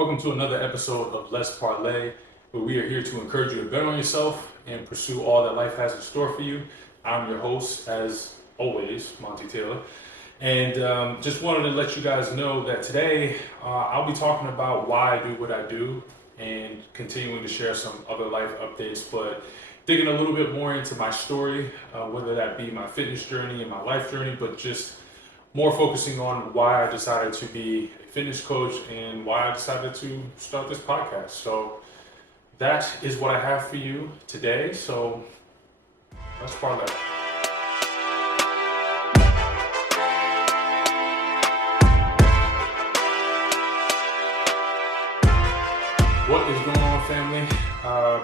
Welcome to another episode of Let's Parley, where we are here to encourage you to bet on yourself and pursue all that life has in store for you. I'm your host, as always, Monty Taylor, and just wanted to let you guys know that today I'll be talking about why I do what I do and continuing to share some other life updates, but digging a little bit more into my story, whether that be my fitness journey and my life journey, but just more focusing on why I decided to be a fitness coach and why I decided to start this podcast. So that is what I have for you today. So let's parlay. What is going on, family?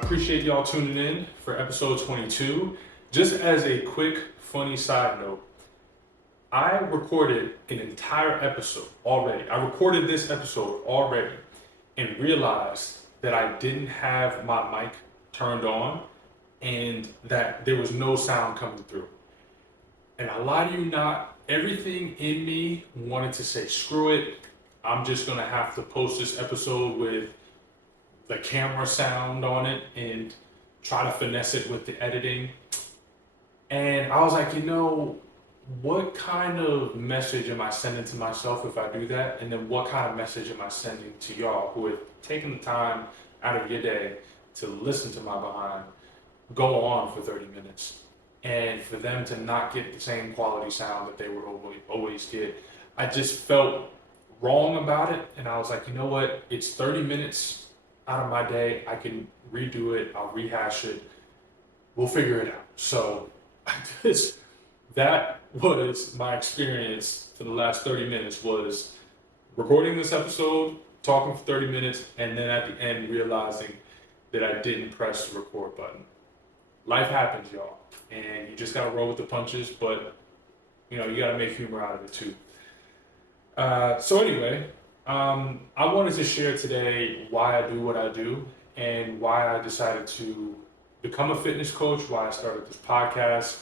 Appreciate y'all tuning in for episode 22. Just as a quick, funny side note, I recorded an entire episode already. I recorded this episode already and realized that I didn't have my mic turned on and that there was no sound coming through. And I lie to you not, everything in me wanted to say, screw it. I'm just going to have to post this episode with the camera sound on it and try to finesse it with the editing. And I was like, what kind of message am I sending to myself if I do that? And then what kind of message am I sending to y'all who have taken the time out of your day to listen to my behind go on for 30 minutes? And for them to not get the same quality sound that they would always get, I just felt wrong about it. And I was like, you know what? It's 30 minutes out of my day. I can redo it. I'll rehash it. We'll figure it out. So that was my experience for the last 30 minutes, was recording this episode, talking for 30 minutes, and then at the end realizing that I didn't press the record button. Life happens, y'all, and you just gotta roll with the punches, but you gotta make humor out of it too. So anyway, I wanted to share today why I do what I do and why I decided to become a fitness coach, why I started this podcast.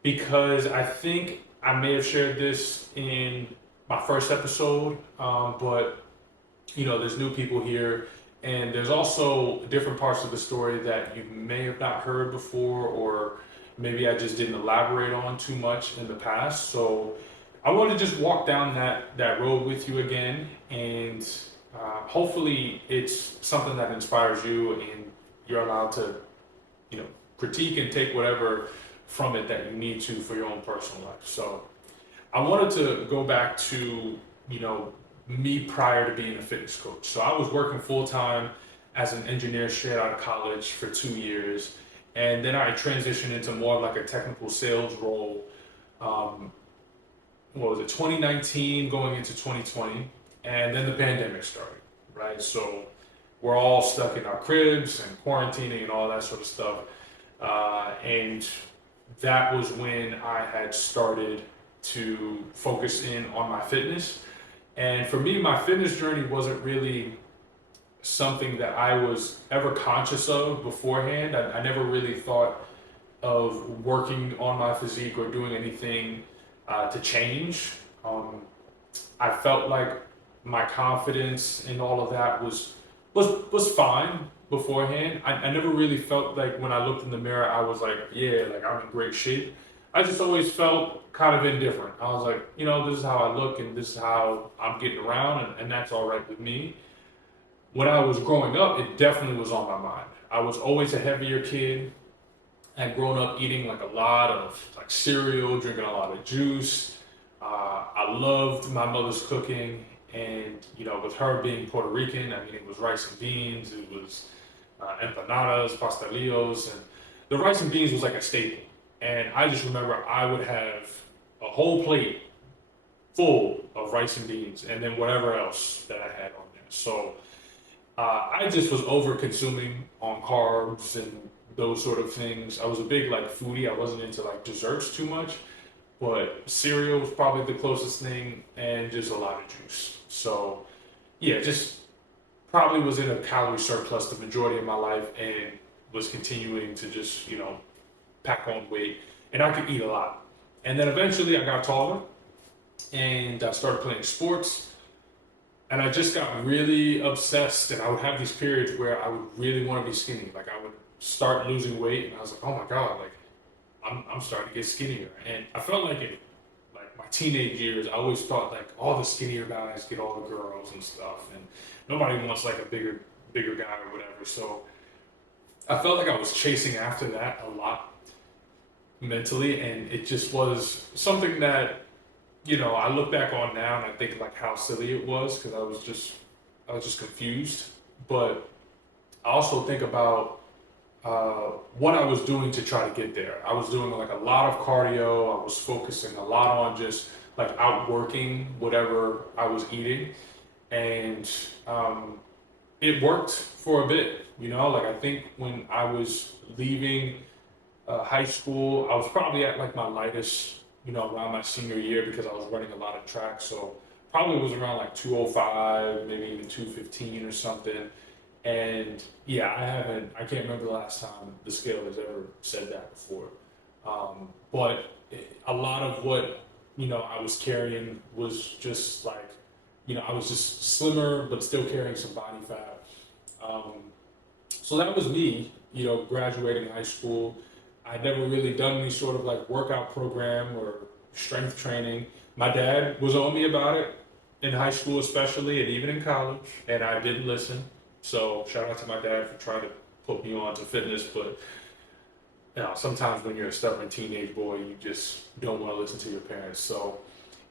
Because I think I may have shared this in my first episode, but there's new people here, and there's also different parts of the story that you may have not heard before, or maybe I just didn't elaborate on too much in the past. So I want to just walk down that road with you again, and hopefully it's something that inspires you, and you're allowed to, critique and take whatever from it that you need to for your own personal life. So I wanted to go back to, me prior to being a fitness coach. So I was working full-time as an engineer straight out of college for 2 years. And then I transitioned into more of like a technical sales role. 2019 going into 2020. And then the pandemic started, right? So we're all stuck in our cribs and quarantining and all that sort of stuff. And that was when I had started to focus in on my fitness. And for me, my fitness journey wasn't really something that I was ever conscious of beforehand. I never really thought of working on my physique or doing anything to change. I felt like my confidence and all of that was fine beforehand. I never really felt like when I looked in the mirror, I was like, I'm in great shape. I just always felt kind of indifferent. I was like, this is how I look and this is how I'm getting around, and that's all right with me. When I was growing up, it definitely was on my mind. I was always a heavier kid. I had grown up eating like a lot of like cereal, drinking a lot of juice. I loved my mother's cooking, and with her being Puerto Rican, it was rice and beans, it was empanadas, pastelillos, and the rice and beans was like a staple. And I just remember I would have a whole plate full of rice and beans, and then whatever else that I had on there. So I just was over consuming on carbs and those sort of things. I was a big foodie. I wasn't into desserts too much, but cereal was probably the closest thing, and just a lot of juice. So just probably was in a calorie surplus the majority of my life, and was continuing to just pack on weight, and I could eat a lot. And then eventually I got taller and I started playing sports. And I just got really obsessed, and I would have these periods where I would really want to be skinny. Like I would start losing weight, and I was like, oh my god, like I'm starting to get skinnier. And I felt like it, like my teenage years, I always thought like all the skinnier guys get all the girls and stuff, and nobody wants like a bigger guy or whatever. So I felt like I was chasing after that a lot mentally, and it just was something that I look back on now and I think like how silly it was because I was just confused. But I also think about what I was doing to try to get there. I was doing like a lot of cardio. I was focusing a lot on just like outworking whatever I was eating, and it worked for a bit. Like I think when I was leaving high school, I was probably at like my lightest, around my senior year because I was running a lot of track. So probably was around like 205, maybe even 215 or something. And yeah, I can't remember the last time the scale has ever said that before. But a lot of what, I was carrying was just like, I was just slimmer, but still carrying some body fat. Um, so that was me, graduating high school. I'd never really done any sort of like workout program or strength training. My dad was on me about it in high school, especially, and even in college, and I didn't listen. So shout out to my dad for trying to put me on to fitness. But sometimes when you're a stubborn teenage boy, you just don't want to listen to your parents. So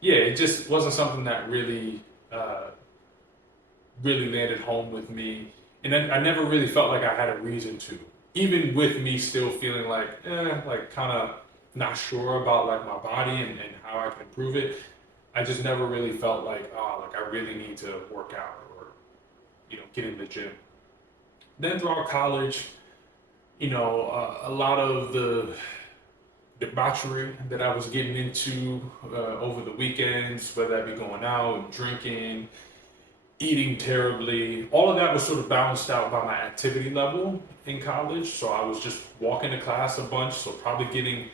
yeah, it just wasn't something that really landed home with me. And then I never really felt like I had a reason to. Even with me still feeling like, like kind of not sure about like my body and how I can improve it, I just never really felt like, like I really need to work out or, get in the gym. Then throughout college, a lot of the debauchery that I was getting into over the weekends, whether that be going out, drinking, eating terribly, all of that was sort of balanced out by my activity level in college. So I was just walking to class a bunch, so probably getting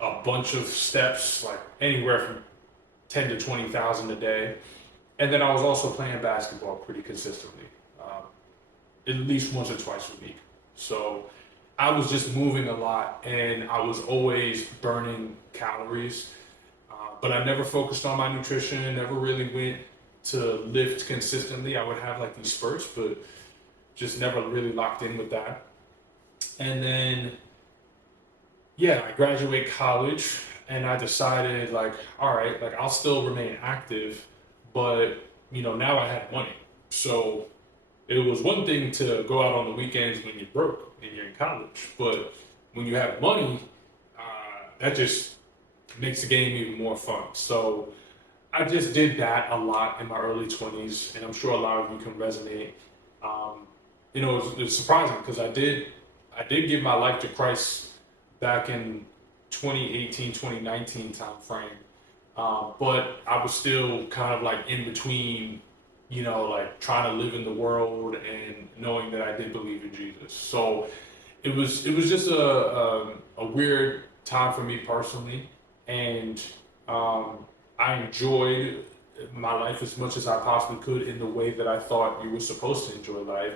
a bunch of steps, like anywhere from 10 to 20,000 a day. And then I was also playing basketball pretty consistently, at least once or twice a week. So I was just moving a lot, and I was always burning calories. But I never focused on my nutrition, never really went to lift consistently. I would have like these spurts, but just never really locked in with that. And then, yeah, I graduate college, and I decided like, all right, like I'll still remain active, but now I had money. So it was one thing to go out on the weekends when you're broke and you're in college, but when you have money, that just makes the game even more fun. So I just did that a lot in my early 20s, and I'm sure a lot of you can resonate. It's surprising because I did give my life to Christ back in 2018, 2019 time frame, but I was still kind of like in between, like trying to live in the world and knowing that I did believe in Jesus. So it was just a weird time for me personally, and I enjoyed my life as much as I possibly could in the way that I thought you were supposed to enjoy life,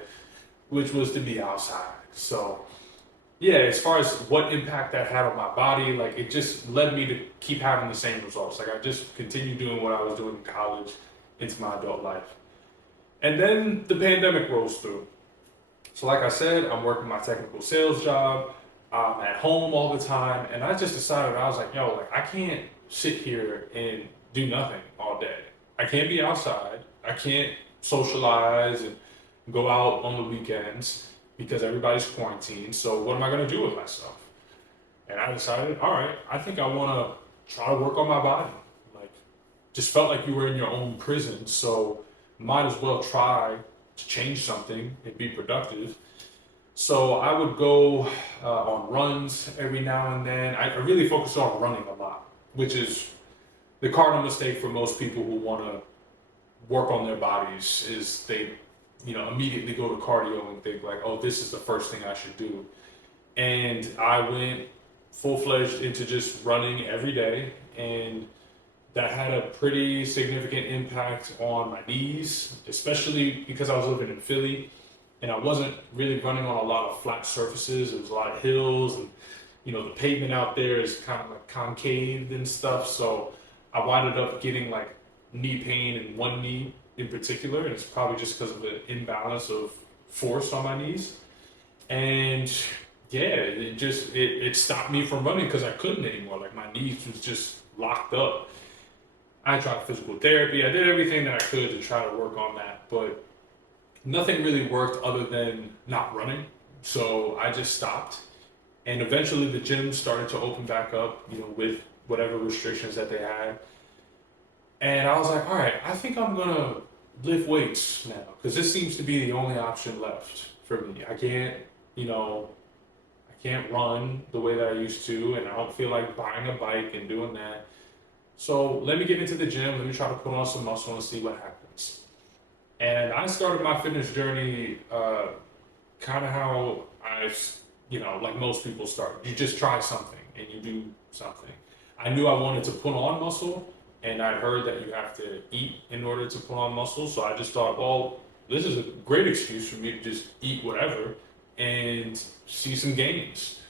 which was to be outside. So yeah, as far as what impact that had on my body, like it just led me to keep having the same results. Like I just continued doing what I was doing in college into my adult life. And then the pandemic rolls through. So like I said, I'm working my technical sales job. I'm at home all the time, and I just decided, I was like, like I can't sit here and do nothing all day. I can't be outside. I can't socialize and go out on the weekends because everybody's quarantined. So what am I going to do with myself? And I decided, all right, I think I want to try to work on my body. Like, just felt like you were in your own prison. So might as well try to change something and be productive. So I would go on runs every now and then. I really focus on running a lot, which is the cardinal mistake for most people who want to work on their bodies is they, immediately go to cardio and think like, oh, this is the first thing I should do. And I went full-fledged into just running every day, and that had a pretty significant impact on my knees, especially because I was living in Philly and I wasn't really running on a lot of flat surfaces. It was a lot of hills, and the pavement out there is kind of like concave and stuff. So I wound up getting like knee pain in one knee in particular, and it's probably just because of the imbalance of force on my knees. And yeah, it stopped me from running because I couldn't anymore. Like my knees was just locked up. I tried physical therapy. I did everything that I could to try to work on that, but nothing really worked other than not running. So I just stopped. And eventually the gym started to open back up, with whatever restrictions that they had. And I was like, all right, I think I'm gonna lift weights now because this seems to be the only option left for me. I can't run the way that I used to, and I don't feel like buying a bike and doing that. So let me get into the gym. Let me try to put on some muscle and see what happens. And I started my fitness journey kind of how like most people start. You just try something and you do something. I knew I wanted to put on muscle, and I heard that you have to eat in order to put on muscle. So I just thought, well, this is a great excuse for me to just eat whatever and see some gains.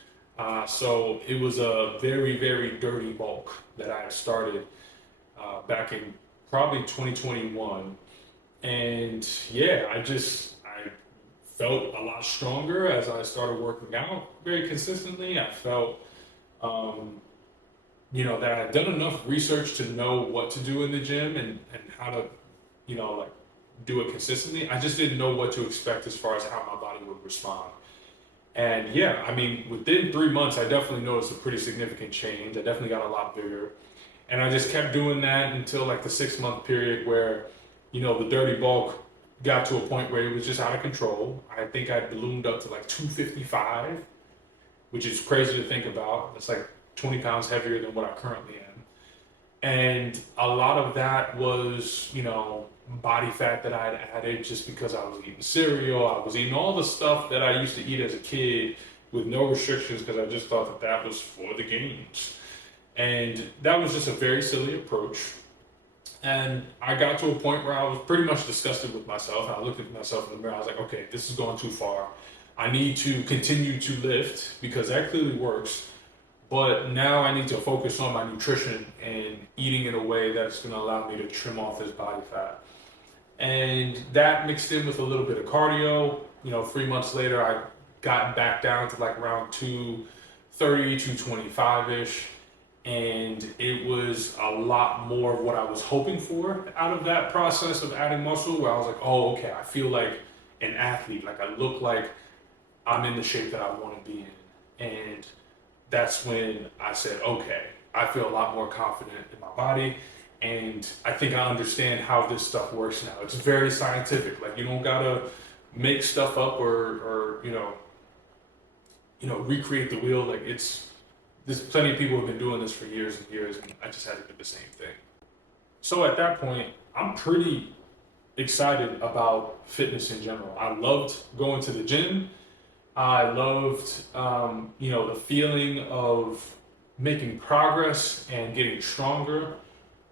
So it was a very, very dirty bulk that I started back in probably 2021. And yeah, I felt a lot stronger as I started working out very consistently. I felt, that I'd done enough research to know what to do in the gym and how to, like do it consistently. I just didn't know what to expect as far as how my body would respond. And yeah, I mean, within 3 months, I definitely noticed a pretty significant change. I definitely got a lot bigger. And I just kept doing that until like the 6 month period where, the dirty bulk got to a point where it was just out of control. I think I ballooned up to like 255, which is crazy to think about. It's like 20 pounds heavier than what I currently am. And a lot of that was, body fat that I had added just because I was eating cereal. I was eating all the stuff that I used to eat as a kid with no restrictions because I just thought that was for the gains. And that was just a very silly approach. And I got to a point where I was pretty much disgusted with myself. And I looked at myself in the mirror. I was like, okay, this is going too far. I need to continue to lift because that clearly works. But now I need to focus on my nutrition and eating in a way that's going to allow me to trim off this body fat. And that mixed in with a little bit of cardio. 3 months later, I got back down to like around 230, 225-ish. And it was a lot more of what I was hoping for out of that process of adding muscle, where I was like, oh, okay, I feel like an athlete. Like I look like I'm in the shape that I want to be in. And that's when I said, okay, I feel a lot more confident in my body. And I think I understand how this stuff works now. It's very scientific. Like you don't gotta make stuff up or recreate the wheel. Like there's plenty of people who've been doing this for years and years, and I just had to do the same thing. So at that point, I'm pretty excited about fitness in general. I loved going to the gym. I loved, the feeling of making progress and getting stronger.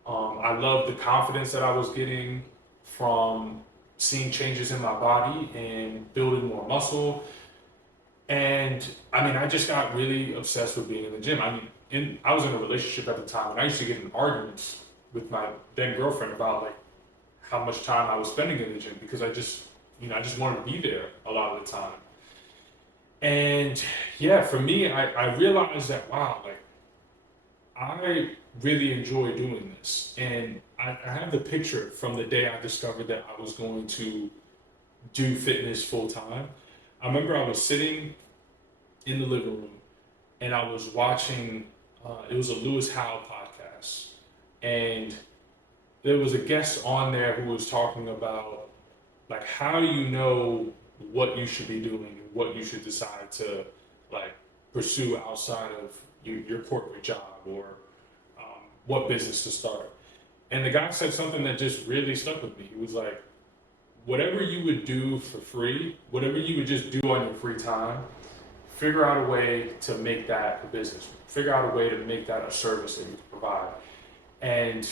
I loved the confidence that I was getting from seeing changes in my body and building more muscle. And I mean, I just got really obsessed with being in the gym. I mean, I was in a relationship at the time, and I used to get in arguments with my then girlfriend about like how much time I was spending in the gym because I just wanted to be there a lot of the time. And yeah, for me, I realized that, wow, like I really enjoy doing this. And I have the picture from the day I discovered that I was going to do fitness full time. I remember I was sitting in the living room and I was watching, it was a Lewis Howell podcast. And there was a guest on there who was talking about, like, how do you know what you should be doing and what you should decide to, like, pursue outside of your corporate job or what business to start. And the guy said something that just really stuck with me. He was like, whatever you would do for free, whatever you would just do on your free time, figure out a way to make that a business. Figure out a way to make that a service that you can provide. And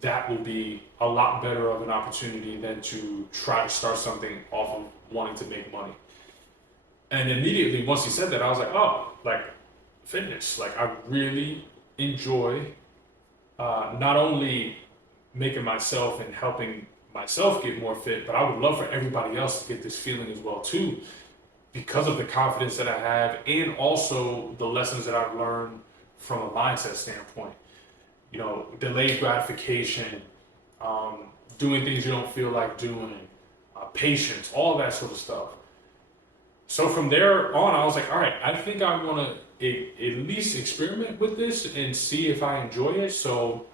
that will be a lot better of an opportunity than to try to start something off of wanting to make money. And immediately, once he said that, I was like, oh, like fitness. Like, I really enjoy not only making myself and helping myself get more fit, but I would love for everybody else to get this feeling as well too, because of the confidence that I have and also the lessons that I've learned from a mindset standpoint. You know, delayed gratification, doing things you don't feel like doing, patience, all that sort of stuff. So from there on, I was like, all right, I think I want to at least experiment with this and see if I enjoy it. So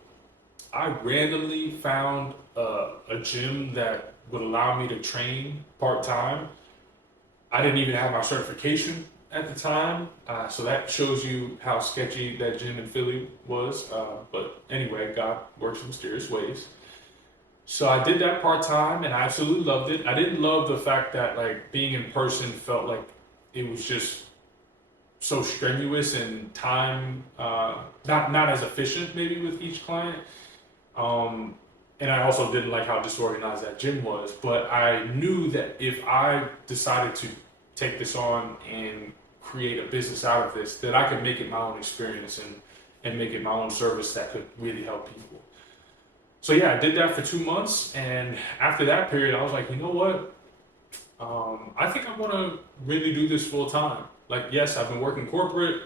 I randomly found a gym that would allow me to train part-time. I didn't even have my certification at the time, so that shows you how sketchy that gym in Philly was. But anyway, God works in mysterious ways. So I did that part-time and I absolutely loved it. I didn't love the fact that like being in person felt like it was just so strenuous and time not as efficient maybe with each client. And I also didn't like how disorganized that gym was. But I knew that if I decided to take this on and create a business out of this, that I could make it my own experience and make it my own service that could really help people. So yeah, I did that for 2 months, and after that period, I was like, you know what? I think I want to really do this full time. Like, yes, I've been working corporate.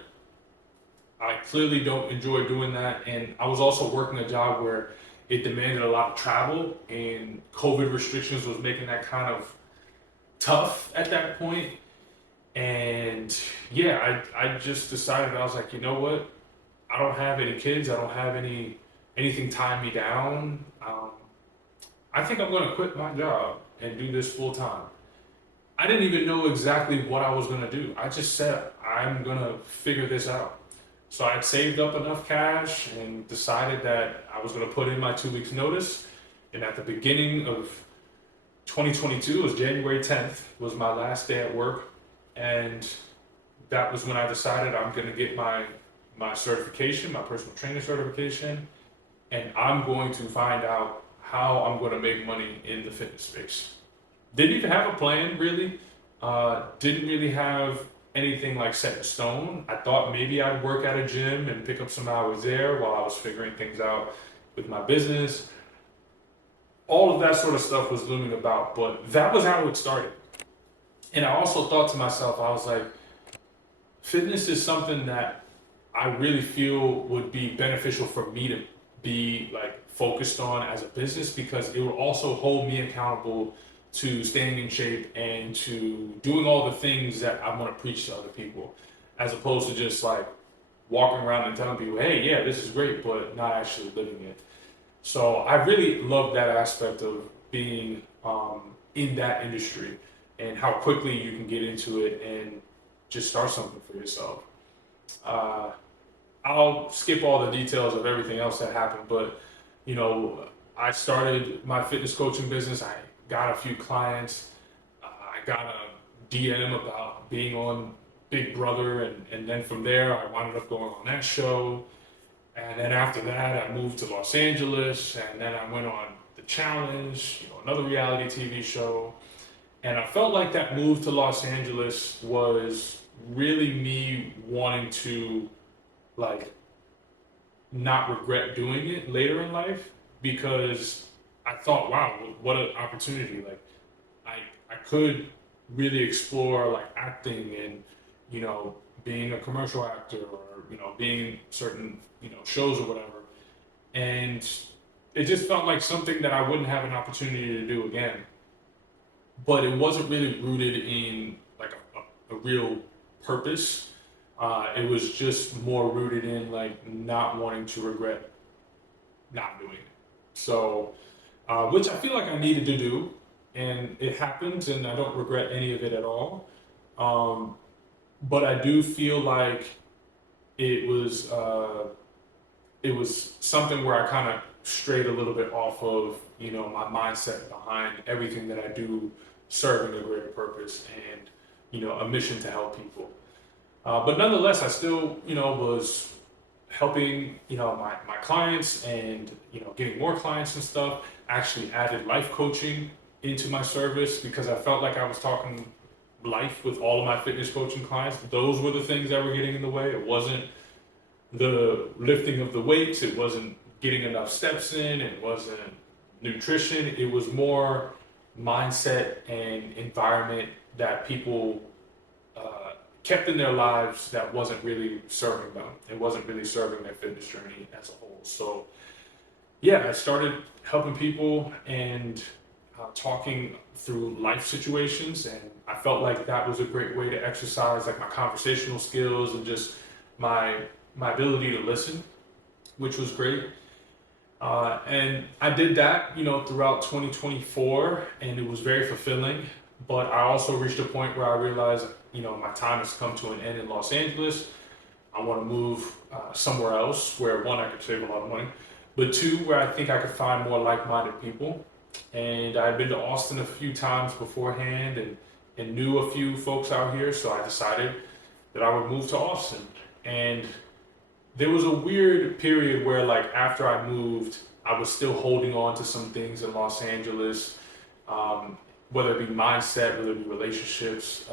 I clearly don't enjoy doing that, and I was also working a job where it demanded a lot of travel, and COVID restrictions was making that kind of tough at that point. And yeah, I just decided, I was like, you know what? I don't have any kids. I don't have anything tying me down. I think I'm going to quit my job and do this full time. I didn't even know exactly what I was going to do. I just said, I'm going to figure this out. So I had saved up enough cash and decided that I was going to put in my 2 weeks notice. And at the beginning of 2022, it was January 10th, was my last day at work. And that was when I decided I'm going to get my certification, my personal trainer certification. And I'm going to find out how I'm going to make money in the fitness space. Didn't even have a plan, really. Didn't really have anything like set in stone. I thought maybe I'd work at a gym and pick up some hours there while I was figuring things out with my business. All of that sort of stuff was looming about, but that was how it started. And I also thought to myself, I was like, fitness is something that I really feel would be beneficial for me to be like focused on as a business, because it will also hold me accountable to staying in shape and to doing all the things that I want to preach to other people, as opposed to just like walking around and telling people, hey, yeah, this is great, but not actually living it. So I really love that aspect of being in that industry and how quickly you can get into it and just start something for yourself. I'll skip all the details of everything else that happened, but you know, I started my fitness coaching business. I got a few clients. I got a DM about being on Big Brother, and then from there I wound up going on that show. And then after that, I moved to Los Angeles, and then I went on The Challenge, you know, another reality TV show. And I felt like that move to Los Angeles was really me wanting to like not regret doing it later in life, because I thought, wow, what an opportunity. Like I could really explore like acting and, you know, being a commercial actor, or, you know, being in certain, you know, shows or whatever. And it just felt like something that I wouldn't have an opportunity to do again. But it wasn't really rooted in like a real purpose. It was just more rooted in like not wanting to regret not doing it. So, which I feel like I needed to do, and it happened, and I don't regret any of it at all. But I do feel like it was something where I kind of strayed a little bit off of, you know, my mindset behind everything that I do, serving a greater purpose and, you know, a mission to help people. But nonetheless, I still, you know, was helping, my clients and, getting more clients and stuff. Actually added life coaching into my service because I felt like I was talking life with all of my fitness coaching clients. Those were the things that were getting in the way. It wasn't the lifting of the weights. It wasn't getting enough steps in. It wasn't nutrition. It was more mindset and environment that people kept in their lives that wasn't really serving them. It wasn't really serving their fitness journey as a whole. So yeah, I started helping people and talking through life situations, and I felt like that was a great way to exercise like my conversational skills and just my my ability to listen, which was great. And I did that, throughout 2024, and it was very fulfilling. But I also reached a point where I realized, my time has come to an end in Los Angeles. I want to move somewhere else where one, I could save a lot of money, but two, where I think I could find more like-minded people. And I had been to Austin a few times beforehand and knew a few folks out here, so I decided that I would move to Austin. And there was a weird period where, like, after I moved, I was still holding on to some things in Los Angeles, whether it be mindset, whether it be relationships.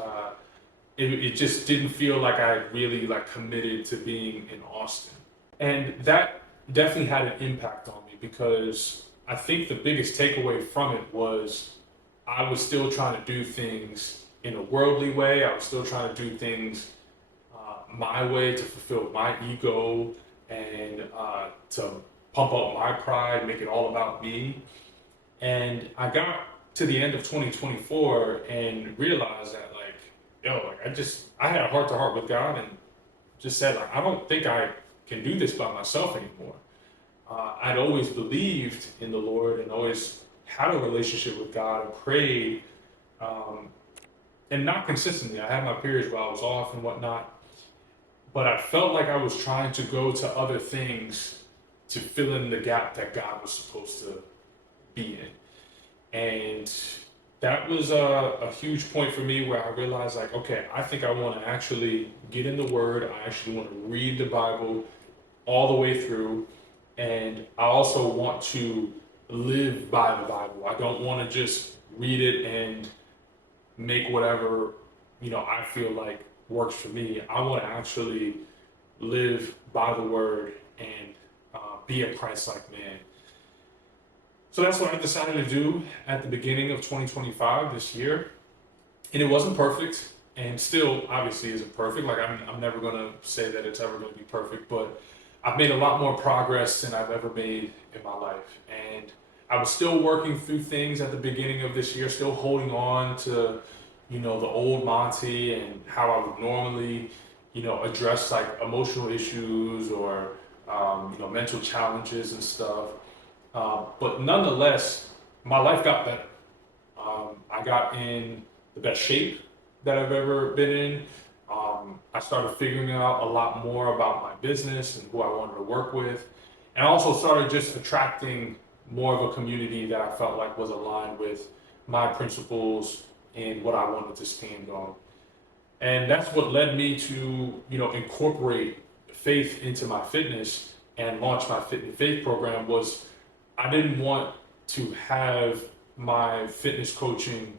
It just didn't feel like I really like committed to being in Austin. And that definitely had an impact on me because I think the biggest takeaway from it was I was still trying to do things in a worldly way. I was still trying to do things my way to fulfill my ego and to pump up my pride, make it all about me. And I got to the end of 2024 and realized that I had a heart to heart with God and just said, like, I don't think I can do this by myself anymore. I'd always believed in the Lord and always had a relationship with God and prayed, and not consistently. I had my periods where I was off and whatnot, but I felt like I was trying to go to other things to fill in the gap that God was supposed to be in. And that was a huge point for me where I realized, like, okay, I think I want to actually get in the Word. I actually want to read the Bible all the way through. And I also want to live by the Bible. I don't want to just read it and make whatever, I feel like works for me. I want to actually live by the Word and be a Christ-like man. So that's what I decided to do at the beginning of 2025 this year. And it wasn't perfect, and still obviously isn't perfect. Like, I'm never going to say that it's ever going to be perfect, but I've made a lot more progress than I've ever made in my life. And I was still working through things at the beginning of this year, still holding on to, the old Monty and how I would normally, address like emotional issues or, mental challenges and stuff. But nonetheless, my life got better. I got in the best shape that I've ever been in. I started figuring out a lot more about my business and who I wanted to work with. And I also started just attracting more of a community that I felt like was aligned with my principles and what I wanted to stand on. And that's what led me to, incorporate faith into my fitness and launch my Fit and Faith program. Was I didn't want to have my fitness coaching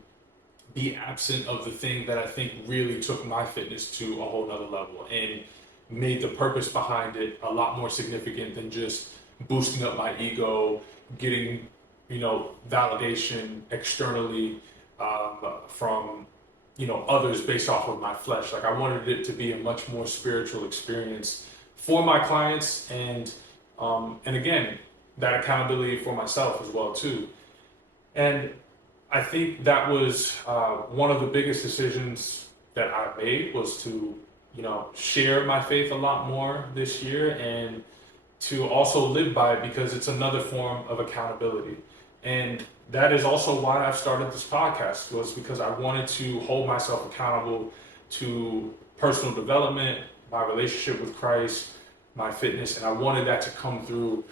be absent of the thing that I think really took my fitness to a whole nother level and made the purpose behind it a lot more significant than just boosting up my ego, getting, validation externally from, others based off of my flesh. Like, I wanted it to be a much more spiritual experience for my clients and again, that accountability for myself as well too. And I think that was one of the biggest decisions that I made was to, share my faith a lot more this year and to also live by it because it's another form of accountability. And that is also why I've started this podcast, was because I wanted to hold myself accountable to personal development, my relationship with Christ, my fitness, and I wanted that to come through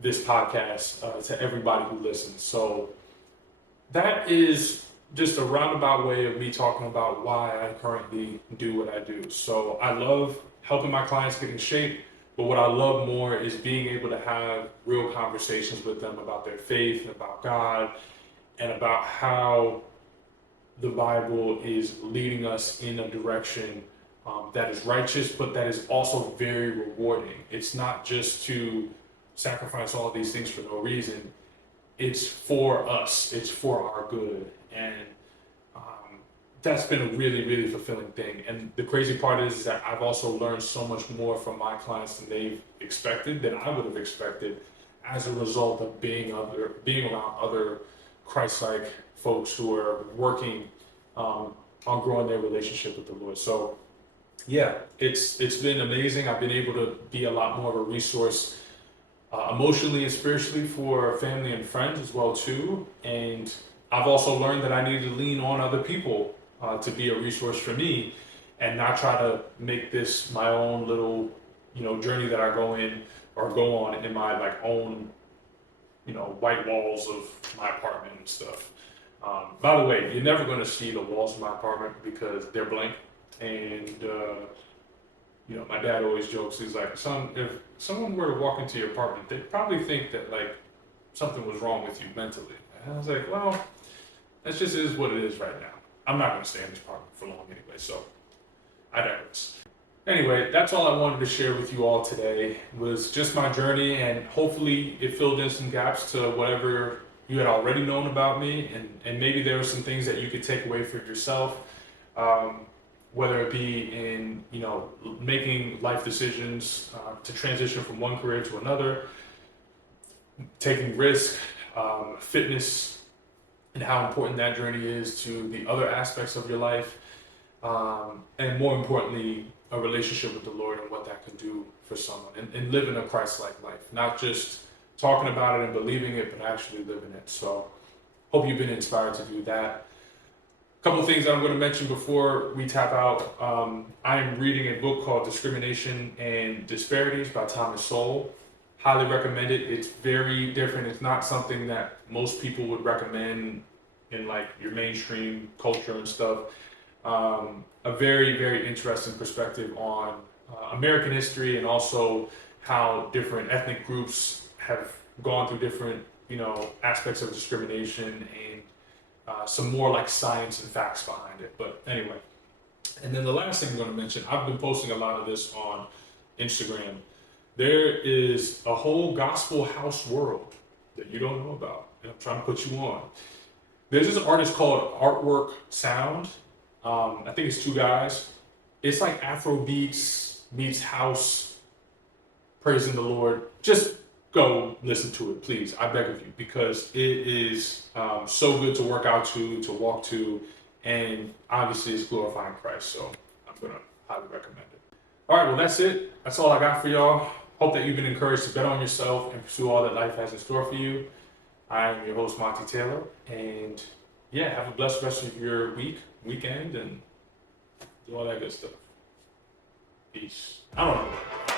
this podcast to everybody who listens. So that is just a roundabout way of me talking about why I currently do what I do. So I love helping my clients get in shape. But what I love more is being able to have real conversations with them about their faith, about God, and about how the Bible is leading us in a direction that is righteous, but that is also very rewarding. It's not just to sacrifice all these things for no reason. It's for us. It's for our good. And that's been a really, really fulfilling thing. And the crazy part is that I've also learned so much more from my clients than they've expected, than I would have expected, as a result of being around other Christ-like folks who are working on growing their relationship with the Lord. So yeah, it's been amazing. I've been able to be a lot more of a resource emotionally and spiritually for family and friends as well too. And I've also learned that I need to lean on other people to be a resource for me, and not try to make this my own little, journey that I go on in my like own, white walls of my apartment and stuff. By the way, you're never going to see the walls of my apartment because they're blank. And my dad always jokes. He's like, "Son, if someone were to walk into your apartment, they'd probably think that like something was wrong with you mentally." And I was like, "Well, that just is what it is right now. I'm not going to stay in this apartment for long anyway." So I digress. Anyway, that's all I wanted to share with you all today. Was just my journey, and hopefully it filled in some gaps to whatever you had already known about me, and maybe there were some things that you could take away for yourself, whether it be in making life decisions to transition from one career to another, taking risk, fitness, and how important that journey is to the other aspects of your life, and more importantly, a relationship with the Lord and what that can do for someone, and living a Christ-like life, not just talking about it and believing it, but actually living it. So hope you've been inspired to do that. A couple of things that I'm going to mention before we tap out. I'm reading a book called Discrimination and Disparities by Thomas Sowell. Highly recommend it. It's very different. It's not something that most people would recommend in like your mainstream culture and stuff. A very, very interesting perspective on American history, and also how different ethnic groups have gone through different, aspects of discrimination, and some more like science and facts behind it. But anyway, and then the last thing I'm going to mention, I've been posting a lot of this on Instagram. There is a whole gospel house world that you don't know about, and I'm trying to put you on. There's this artist called Artwork Sound. I think it's two guys. It's like Afro beats meets house, praising the Lord. Just go listen to it, please. I beg of you, because it is so good to work out to walk to, and obviously it's glorifying Christ. So I'm gonna highly recommend it. All right, well that's it. That's all I got for y'all. Hope that you've been encouraged to bet on yourself and pursue all that life has in store for you. I am your host, Monty Taylor, and yeah, have a blessed rest of your weekend, and do all that good stuff. Peace. I don't know.